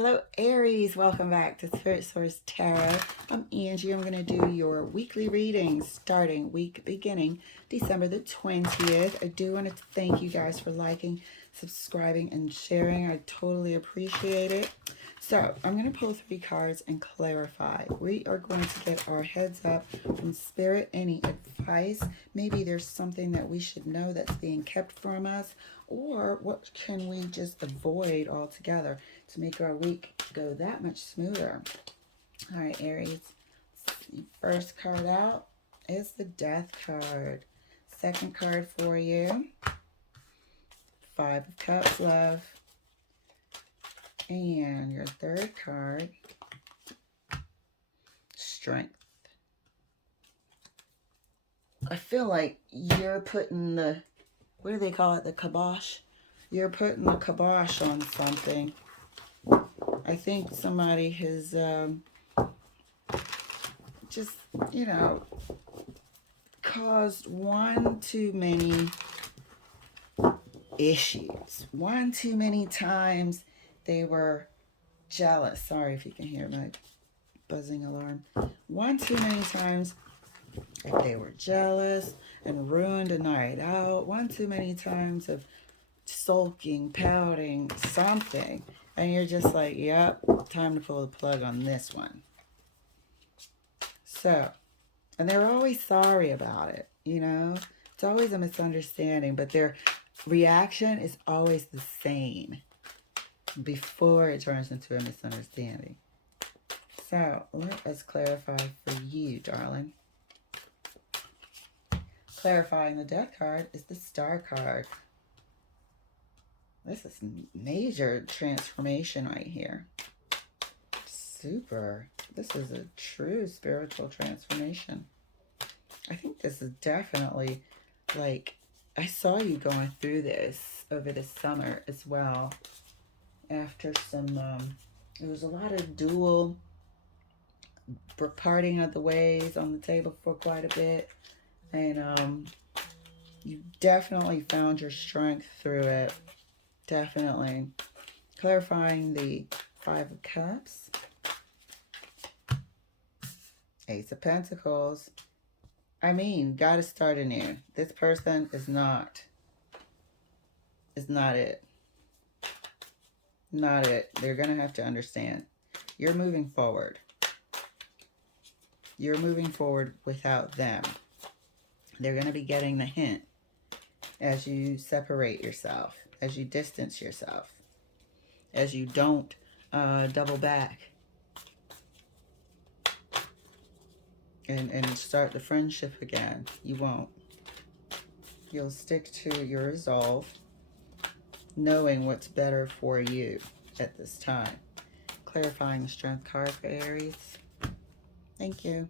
Hello, Aries. Welcome back to Spirit Source Tarot. I'm Angie. I'm going to do your weekly readings starting week beginning December the 20th. I do want to thank you guys for liking, subscribing, and sharing. I totally appreciate it. So I'm going to pull 3 cards and clarify. We are going to get our heads up from Spirit. Any advice? Maybe there's something that we should know that's being kept from us, or what can we just avoid altogether to make our week go that much smoother. All right, Aries. First card out is the Death card. Second card for you, 5 of Cups, love. And your third card, Strength. I feel like you're putting the, what do they call it, the kibosh? You're putting the kibosh on something. I think somebody has just, caused one too many issues. One too many times they were jealous. Sorry if you can hear my buzzing alarm. One too many times they were jealous and ruined a night out. One too many times of sulking, pouting, something. And you're just like, yep, time to pull the plug on this one. So, and they're always sorry about it, It's always a misunderstanding, but their reaction is always the same before it turns into a misunderstanding. So, let us clarify for you, darling. Clarifying the Death card is the Star card. This is major transformation right here. Super. This is a true spiritual transformation. I think this is definitely, like, I saw you going through this over the summer as well. After some, there was a lot of dual parting of the ways on the table for quite a bit. And you definitely found your strength through it. Definitely. Clarifying the 5 of Cups. Ace of Pentacles. I mean, gotta start anew. This person is not it. Not it. They're gonna have to understand. You're moving forward. You're moving forward without them. They're gonna be getting the hint as you separate yourself, as you distance yourself, as you don't double back and start the friendship again. You won't. You'll stick to your resolve, knowing what's better for you at this time. Clarifying the Strength card for Aries. Thank you.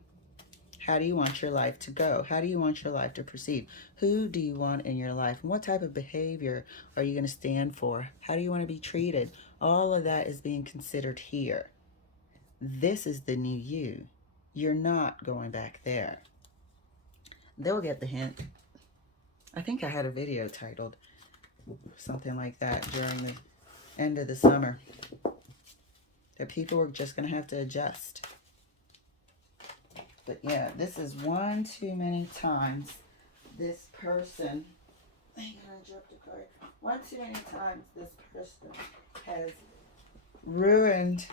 How do you want your life to go? How do you want your life to proceed? Who do you want in your life? And what type of behavior are you going to stand for? How do you want to be treated? All of that is being considered here. This is the new you. You're not going back there. They'll get the hint. I think I had a video titled something like that during the end of the summer. That people are just going to have to adjust. But yeah, this is one too many times this person, I dropped a card. One too many times this person has ruined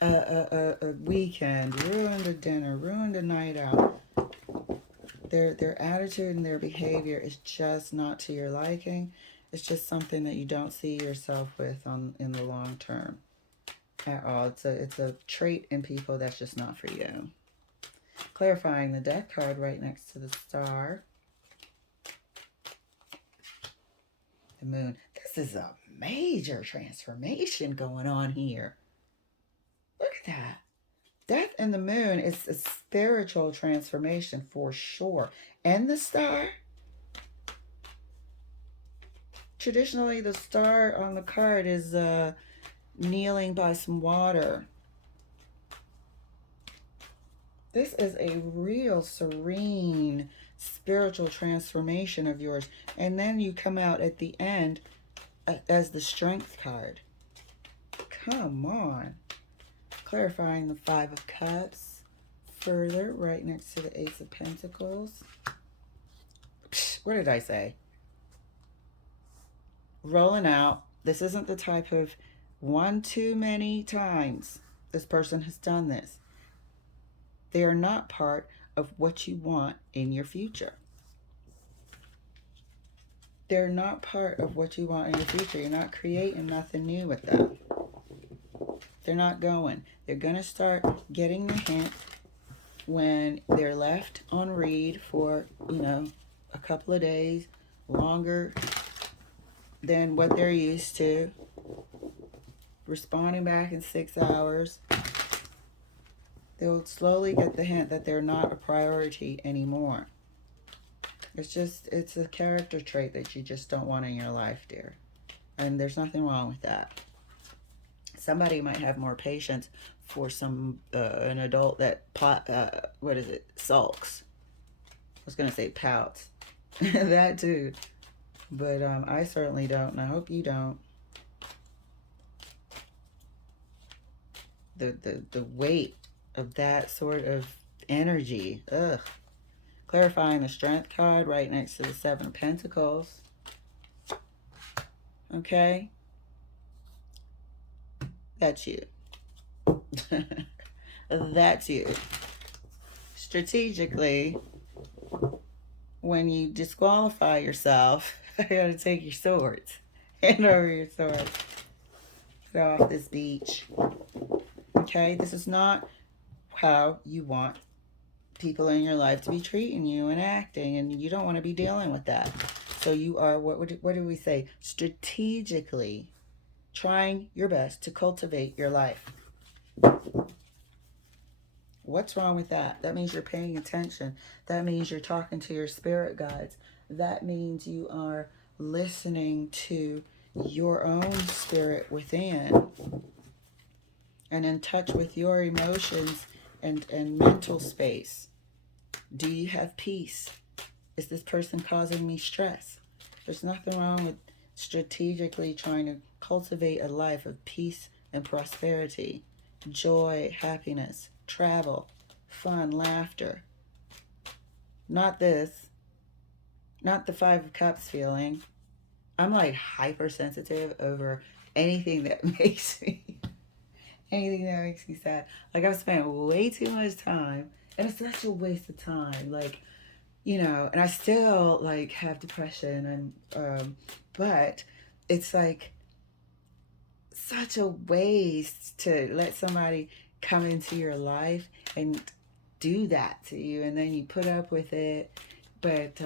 a weekend, ruined a dinner, ruined a night out. Their attitude and their behavior is just not to your liking. It's just something that you don't see yourself with in the long term at all. It's a trait in people that's just not for you. Clarifying the Death card right next to the Star. The Moon. This is a major transformation going on here. Look at that. Death and the Moon is a spiritual transformation for sure. And the Star. Traditionally, the Star on the card is kneeling by some water. This is a real serene spiritual transformation of yours. And then you come out at the end as the Strength card. Come on. Clarifying the Five of Cups further, right next to the Ace of Pentacles. Psh, what did I say? Rolling out. This isn't the type of one too many times this person has done this. They are not part of what you want in your future. They're not part of what you want in your future. You're not creating nothing new with them. They're not going. They're going to start getting the hint when they're left on read for, a couple of days, longer than what they're used to, responding back in 6 hours. They'll slowly get the hint that they're not a priority anymore. It's a character trait that you just don't want in your life, dear. And there's nothing wrong with that. Somebody might have more patience for an adult that sulks. I was going to say pouts. That too. But I certainly don't, and I hope you don't. The weight of that sort of energy. Ugh. Clarifying the Strength card right next to the Seven of Pentacles. Okay? That's you. That's you. Strategically, when you disqualify yourself, you gotta take your swords. Hand over your swords. Get off this beach. Okay? This is not how you want people in your life to be treating you and acting, and you don't want to be dealing with that. So you are, what do we say? Strategically trying your best to cultivate your life. What's wrong with that? That means you're paying attention. That means you're talking to your spirit guides. That means you are listening to your own spirit within and in touch with your emotions and mental space. Do you have peace? Is this person causing me stress? There's nothing wrong with strategically trying to cultivate a life of peace and prosperity, joy, happiness, travel, fun, laughter. Not this. Not the Five of Cups feeling. I'm like hypersensitive over anything that makes me sad. Like, I've spent way too much time, and it's such a waste of time. Like, and I still like have depression, and but it's like such a waste to let somebody come into your life and do that to you, and then you put up with it. But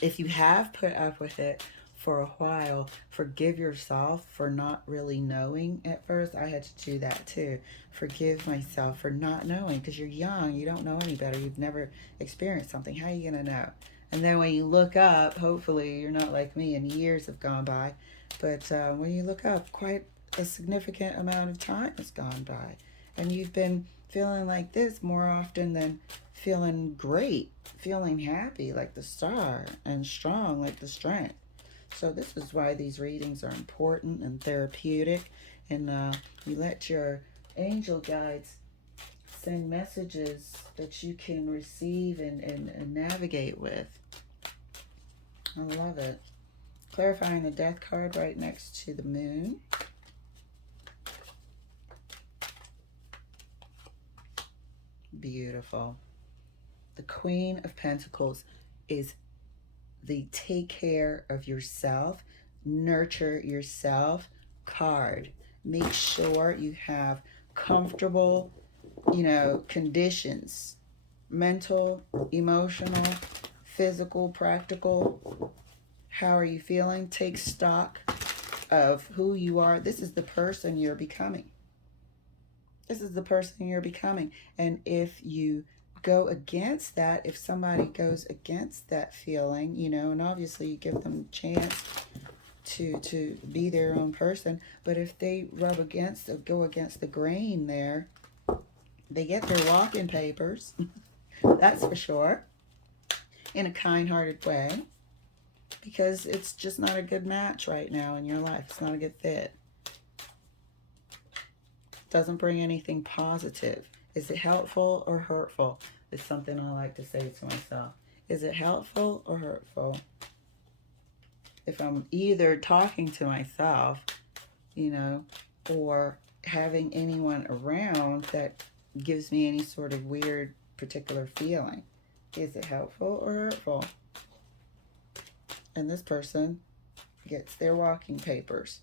if you have put up with it for a while, forgive yourself for not really knowing at first. I had to do that too. Forgive myself for not knowing, because you're young, you don't know any better, you've never experienced something. How are you going to know? And then when you look up, hopefully you're not like me and years have gone by, but when you look up, quite a significant amount of time has gone by, and you've been feeling like this more often than feeling great, feeling happy like the Star, and strong like the Strength. So this is why these readings are important and therapeutic, and you let your angel guides send messages that you can receive and navigate with. I love it. Clarifying the Death card right next to the Moon. Beautiful. The Queen of Pentacles is the take care of yourself, nurture yourself card. Make sure you have comfortable, conditions, mental, emotional, physical, practical. How are you feeling? Take stock of who you are. This is the person you're becoming. This is the person you're becoming. And if you go against that, if somebody goes against that feeling, and obviously you give them a chance to be their own person, but if they rub against or go against the grain there, they get their walking papers. That's for sure. In a kind-hearted way. because it's just not a good match right now in your life. It's not a good fit. Doesn't bring anything positive. Is it helpful or hurtful? It's something I like to say to myself. Is it helpful or hurtful? If I'm either talking to myself, you know, or having anyone around that gives me any sort of weird particular feeling. Is it helpful or hurtful? And this person gets their walking papers.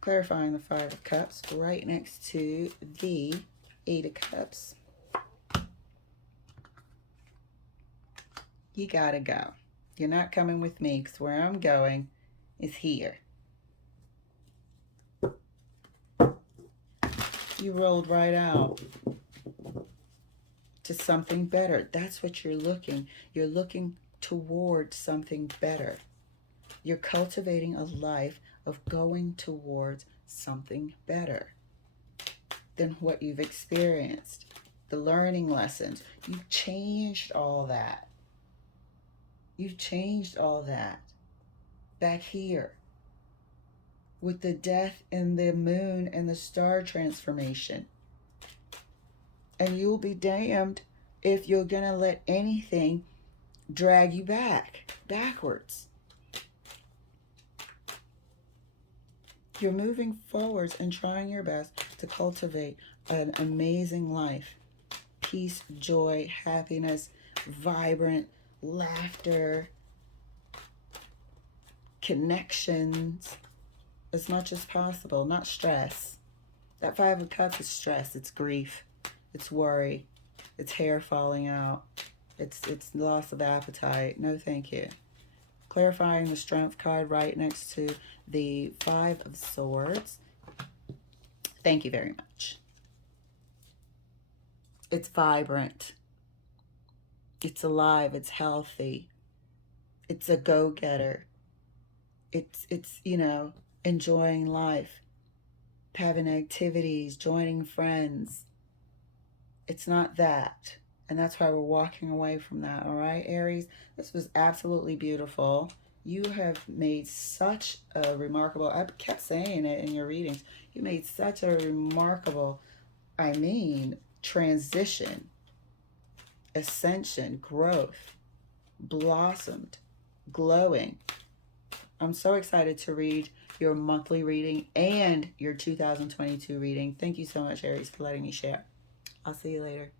Clarifying the Five of Cups right next to the Eight of Cups. You gotta go. You're not coming with me because where I'm going is here. You rolled right out to something better. That's what you're looking. You're looking toward something better. You're cultivating a life of going towards something better than what you've experienced. The learning lessons. You've changed all that. You've changed all that. Back here. With the death and the moon and the star transformation. And you'll be damned if you're going to let anything drag you backwards. You're moving forwards and trying your best to cultivate an amazing life. Peace, joy, happiness, vibrant, laughter, connections, as much as possible, not stress. That Five of Cups is stress, it's grief, it's worry, it's hair falling out, it's loss of appetite. No, thank you. Clarifying the Strength card right next to the Five of Swords. Thank you very much. It's vibrant. It's alive. It's healthy. It's a go-getter. It's you know, enjoying life, having activities, joining friends. It's not that. And that's why we're walking away from that, all right, Aries? This was absolutely beautiful. You have made such a remarkable, I kept saying it in your readings, you made such a remarkable, transition, ascension, growth, blossomed, glowing. I'm so excited to read your monthly reading and your 2022 reading. Thank you so much, Aries, for letting me share. I'll see you later.